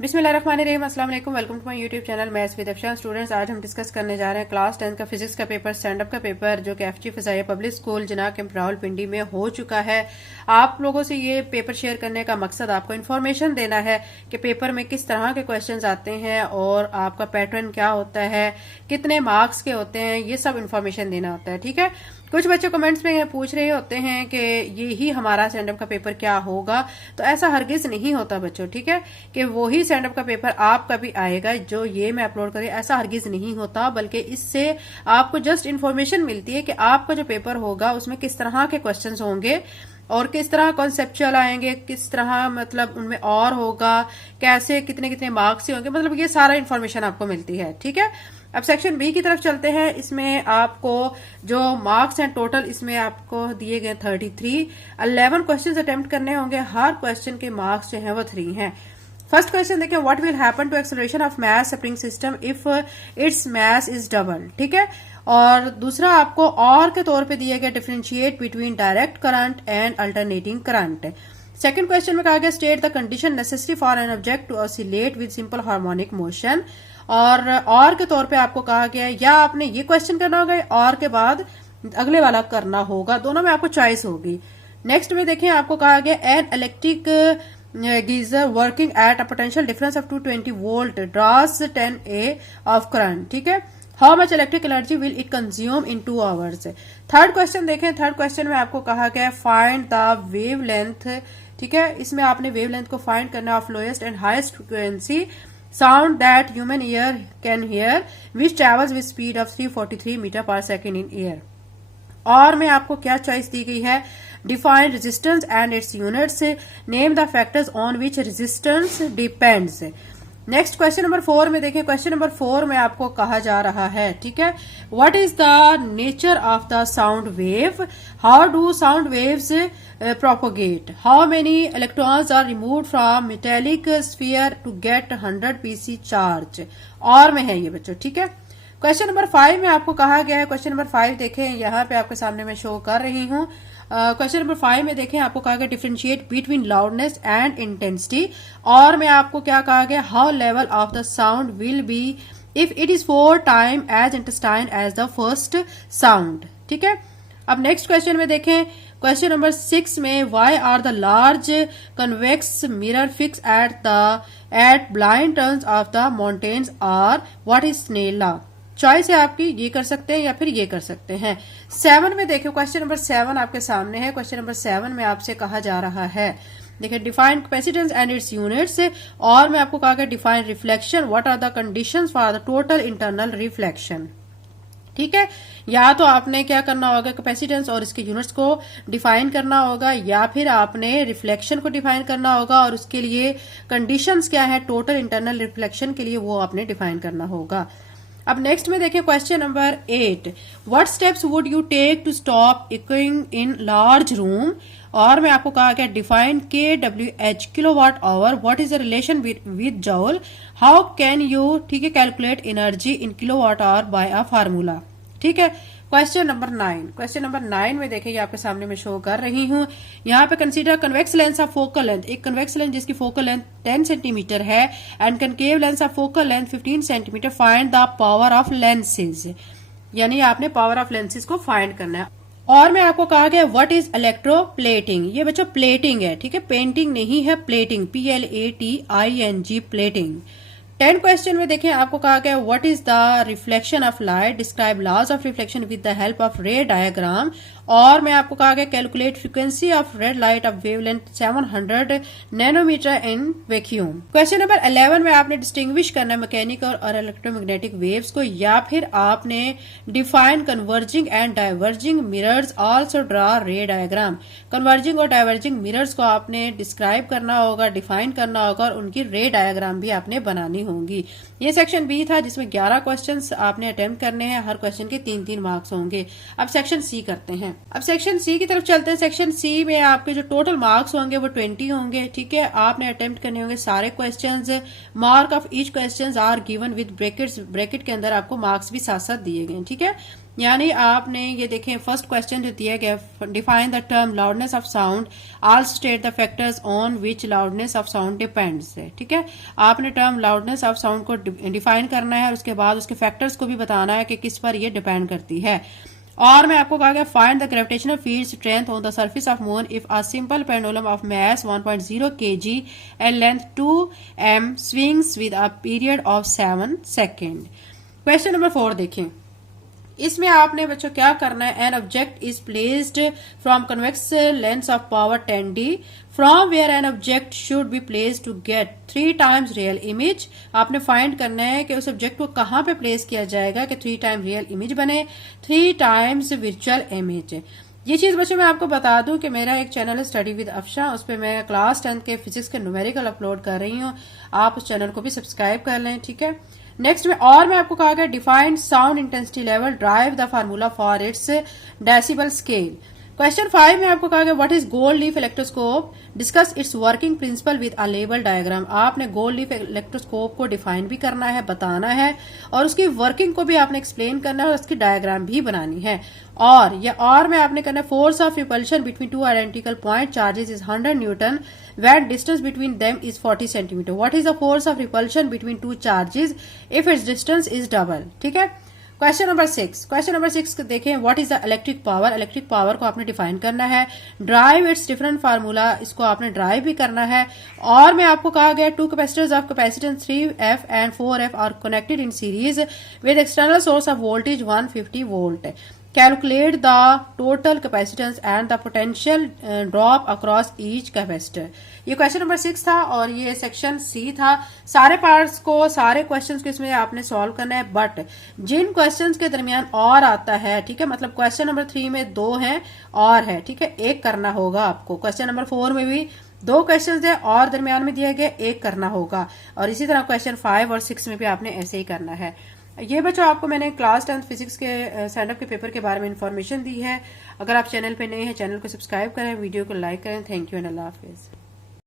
बिस्मिल्लाहिर्रहमानिर्रहीम, अस्सलाम वालेकुम। Welcome to my YouTube channel maths with Afshan. Students, आज हम डिस्कस करने जा रहे हैं क्लास 10 का फिजिक्स का पेपर, स्टैंड अप का पेपर, जो कि एफजी फिजाइया पब्लिक स्कूल जनाब कैंप रावलपिंडी में हो चुका है। आप लोगों से ये पेपर शेयर करने का मकसद आपको इन्फॉर्मेशन देना है कि पेपर में किस तरह के क्वेश्चंस आते हैं और आपका पैटर्न क्या होता है, कितने मार्क्स के होते हैं, ये सब इन्फॉर्मेशन देना होता है। ठीक है। कुछ बच्चे कमेंट्स में पूछ रहे होते हैं कि ये ही हमारा स्टैंड अप का पेपर क्या होगा, तो ऐसा हरगिज नहीं होता बच्चों। ठीक है, कि वही स्टैंड अप का पेपर आपका भी आएगा जो ये मैं अपलोड करी, ऐसा हरगिज नहीं होता, बल्कि इससे आपको जस्ट इन्फॉर्मेशन मिलती है कि आपका जो पेपर होगा उसमें किस तरह के क्वेश्चंस होंगे और किस तरह कॉन्सेप्चुअल आएंगे, किस तरह मतलब उनमें और होगा, कैसे कितने कितने मार्क्स से होंगे, मतलब ये सारा इन्फॉर्मेशन आपको मिलती है। ठीक है। अब सेक्शन बी की तरफ चलते हैं। इसमें आपको जो मार्क्स हैं टोटल, इसमें आपको दिए गए 33। 11 क्वेश्चंस अटेम्प्ट करने होंगे। हर क्वेश्चन के मार्क्स जो हैं वो 3 हैं। फर्स्ट क्वेश्चन देखिए, what will happen to acceleration of mass spring system if its mass is double. ठीक है। और दूसरा आपको और के तौर पे दिए गए, differentiate between direct current and alternating current. Second question में कहा गया, state the condition necessary for an object to oscillate with simple harmonic motion. और के तौर पे आपको कहा गया है, या आपने ये क्वेश्चन करना होगा और के बाद अगले वाला करना होगा, दोनों में आपको चॉइस होगी। नेक्स्ट में देखें, आपको कहा गया an electric geyser working at a potential difference of 220 volt draws 10 A of current. ठीक है। How much electric energy will it consume in 2 hours. Third question देखें। थर्ड क्वेश्चन में आपको कहा गया फाइंड द वेव लेंथ। ठीक है। इसमें आपने वेव लेंथ को फाइंड करना of lowest and highest frequency sound that human ear can hear which travels with speed of 343 metre पर सेकेंड in air। और में आपको क्या चॉइस दी गई है, define resistance and its units, name the factors on which resistance depends. Next question number 4 में देखें। Question number 4 में आपको कहा जा रहा है, ठीक है, what is the nature of the sound wave, how do sound waves propagate, how many electrons are removed from metallic sphere to get 100 pc charge। और में है ये बच्चों। ठीक है। क्वेश्चन नंबर 5 में आपको कहा गया है, क्वेश्चन नंबर 5 देखें, यहाँ पे आपके सामने मैं शो कर रही हूँ। क्वेश्चन नंबर 5 में देखें, आपको कहा गया differentiate between loudness and intensity. और में आपको क्या कहा गया, how level of the sound will be if it is 4 time as इंटेस्टाइन एज द फर्स्ट साउंड। ठीक है। अब नेक्स्ट क्वेश्चन में देखें, क्वेश्चन नंबर 6 में why are the large convex mirror fix at blind turns of the mountains or what is Snell law. Choice है आपकी, ये कर सकते हैं या फिर ये कर सकते हैं। 7 में देखिए, क्वेश्चन नंबर 7 आपके सामने है। क्वेश्चन नंबर 7 में आपसे कहा जा रहा है, देखिए, define capacitance and its units. और मैं आपको कहा गया define reflection, what are the conditions for the total internal reflection. ठीक है। या तो आपने क्या करना होगा, कैपेसिटेंस और इसके यूनिट्स को डिफाइन करना होगा, या फिर आपने रिफ्लेक्शन को डिफाइन करना होगा और उसके लिए कंडीशंस क्या है टोटल इंटरनल रिफ्लेक्शन के लिए, वो आपने डिफाइन करना होगा। अब नेक्स्ट में देखिए, question number 8, what steps would you take to stop echoing in large room. और मैं आपको कहा गया define kWh kilowatt hour, what is the relation with joule, how can you, ठीक है, calculate energy in kilowatt hour by a formula. ठीक है। Question number 9। Question number 9 में देखिए, आपके सामने मैं शो कर रही हूं, यहाँ पे consider convex lens of focal length, एक कन्वेक्स लेंस जिसकी फोकल लेंथ 10 सेंटीमीटर है and concave lens of focal length 15 centimetre, find the power of lenses. यानी आपने पावर ऑफ लेंसेज को फाइंड करना है। और मैं आपको कहा गया व्हाट इज इलेक्ट्रोप्लेटिंग। ये बच्चों प्लेटिंग है, ठीक है, पेंटिंग नहीं है, प्लेटिंग, PLATING, प्लेटिंग। 10 क्वेश्चन में देखें, आपको कहा गया what is the reflection of light, describe laws of reflection with the help of ray diagram. और मैं आपको कहा गया calculate frequency of red light of wavelength 700 nanometer in vacuum. Question number 11 में आपने डिस्टिंग्विश करना है मैकेनिकल और इलेक्ट्रोमैग्नेटिक वेव्स को, या फिर आपने define converging and diverging mirrors, also draw रे डायग्राम। कन्वर्जिंग और डाइवर्जिंग मिरर्स को आपने डिस्क्राइब करना होगा, डिफाइन करना होगा और उनकी रे डायग्राम भी आपने बनानी होंगी। ये सेक्शन बी था जिसमें 11 क्वेश्चंस आपने अटेम्प्ट करने हैं, हर क्वेश्चन के 3-3 मार्क्स होंगे। अब सेक्शन सी करते हैं। अब सेक्शन सी की तरफ चलते हैं। सेक्शन सी में आपके जो टोटल मार्क्स होंगे वो 20 होंगे। ठीक है। आपने अटेम्प्ट करने होंगे सारे questions. Mark of each questions are given with brackets, bracket के अंदर आपको मार्क्स भी साथ साथ दिए गए। ठीक है। यानी आपने ये देखें फर्स्ट क्वेश्चन जो दिया गया, define the term loudness of sound, also state the factors on which loudness of sound depends है। ठीक है, आपने टर्म लाउडनेस ऑफ साउंड को डिफाइन करना है और उसके बाद उसके फैक्टर्स को भी बताना है कि किस पर ये डिपेंड करती है। और मैं आपको कहा गया find the gravitational field strength on the surface of moon if a simple pendulum of mass 1.0 kg and length 2 m swings with a period of 7 second. Question number 4 देखें। इसमें आपने बच्चों क्या करना है, an object is placed from convex lens of power 10d from where an object should be placed to get 3 times real image. आपने find करना है कि उस ऑब्जेक्ट को कहां पे प्लेस किया जाएगा कि 3 टाइम रियल इमेज बने, 3 टाइम्स वर्चुअल इमेज। ये चीज बच्चों मैं आपको बता दूं कि मेरा एक चैनल है स्टडी विद अफशा, उस पर मैं क्लास 10 के फिजिक्स के न्यूमेरिकल अपलोड कर रही हूँ, आप उस चैनल को भी सब्सक्राइब कर लें। ठीक है, नेक्स्ट में और मैं आपको कहा गया defined sound intensity level, drive the formula for its decibel scale. Question 5 में आपको कहा गया what is gold leaf electroscope, discuss it's working principle with a label diagram. आपने गोल्ड लीफ इलेक्ट्रोस्कोप को डिफाइन भी करना है, बताना है और उसकी वर्किंग को भी आपने एक्सप्लेन करना है और उसकी डायग्राम भी बनानी है। और में आपने करना है force of repulsion between two identical point charges is 100 Newton when distance between them is 40 centimeter. What is the force of repulsion between two charges if its distance is double? ठीक है, क्वेश्चन नंबर 6। क्वेश्चन नंबर 6 देखें, what is the electric power. Electric power को आपने define करना है, drive it's different formula, इसको आपने drive भी करना है। और मैं आपको कहा गया two capacitors of capacitance 3f and 4f are connected in series with external source of voltage 150 volt. Calculate the total capacitance and the potential drop across each capacitor। ये क्वेश्चन नंबर 6 था और ये सेक्शन सी था। सारे parts को, सारे questions को इसमें आपने सॉल्व करना है, बट जिन क्वेश्चंस के दरमियान और आता है, ठीक है, मतलब क्वेश्चन नंबर 3 में 2 हैं और है, ठीक है, एक करना होगा आपको। क्वेश्चन नंबर 4 में भी 2 क्वेश्चन है और दरमियान में दिया गया एक करना होगा, और इसी तरह क्वेश्चन 5 और 6 में भी आपने ऐसे ही करना है। ये बच्चों आपको मैंने क्लास 10 फिजिक्स के स्टैंड अप के पेपर के बारे में इंफॉर्मेशन दी है। अगर आप चैनल पे नए हैं, चैनल को सब्सक्राइब करें, वीडियो को लाइक करें। Thank you and Allah Hafiz.